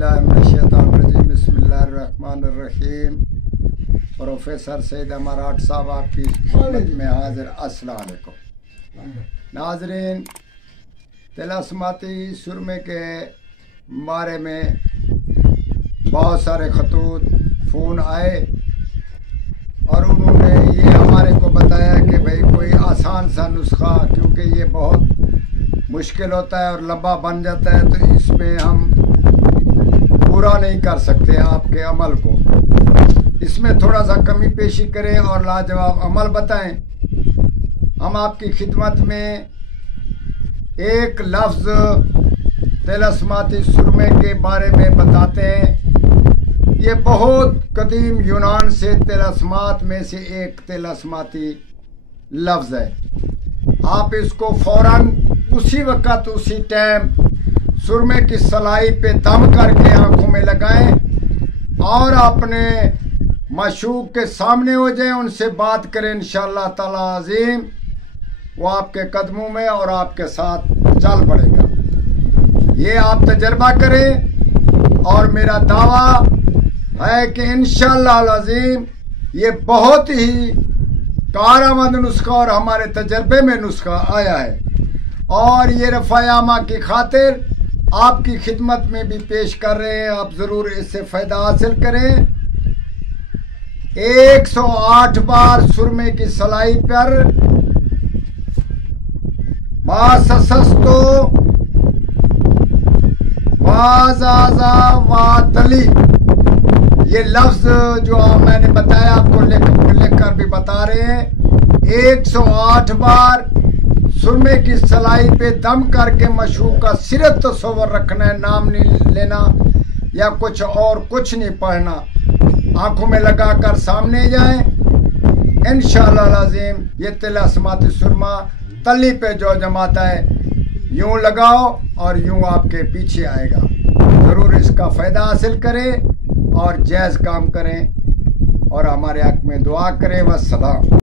औज़ुबिल्लाहिमिनश्शैतानिर्रजीम बिस्मिल्लाहिर्रहमानिर्रहीम। प्रोफेसर सैयद अमराट साहब आपकी खिदमत में हाजिर। अस्सलाम वालेकुम नाज़रीन। तिलास्माती सुरमे के बारे में बहुत सारे खतूत फ़ोन आए और उन्होंने ये हमारे को बताया कि भाई कोई आसान सा नुस्खा, क्योंकि ये बहुत मुश्किल होता है और लंबा बन जाता है, तो इसमें हम पूरा नहीं कर सकते आपके अमल को। इसमें थोड़ा सा कमी पेशी करें और लाजवाब अमल बताएं। हम आपकी खिदमत में एक लफ्ज़ तिलास्माती सुरमे के बारे में बताते हैं। ये बहुत कदीम यूनान से तिलास्मात में से एक तिलास्माती लफ्ज़ है। आप इसको फौरन उसी वक़्त उसी टाइम सुरमे की सलाई पे दम करके आंखों में लगाएं और अपने माशूक के सामने हो जाएं, उनसे बात करें। इंशाअल्लाह ताला अज़ीम वो आपके कदमों में और आपके साथ चल पड़ेगा। ये आप तजर्बा करें और मेरा दावा है कि इंशाअल्लाह अज़ीम ये बहुत ही कारआमद नुस्खा और हमारे तजर्बे में नुस्खा आया है, और ये रफ़ायामा की खातिर आपकी खिदमत में भी पेश कर रहे हैं। आप ज़रूर इससे फ़ायदा हासिल करें। 108 बार सुरमे की सलाई पर मासस्तो माज़ाज़ा वातली, ये लफ्ज़ जो मैंने बताया आपको लिख कर भी बता रहे हैं। 108 बार सुरमे की सलाई पे दम करके मशहूक का सिर्फ तस्वर रखना है, नाम नहीं लेना या कुछ और कुछ नहीं पढ़ना। आंखों में लगाकर सामने जाएं। इंशाअल्लाह अज़ीम ये तिलास्माती सुरमा तली पे जो जमाता है, यूं लगाओ और यूं आपके पीछे आएगा। ज़रूर इसका फ़ायदा हासिल करें और जायज़ काम करें और हमारे हक़ में दुआ करें। वस्सलाम।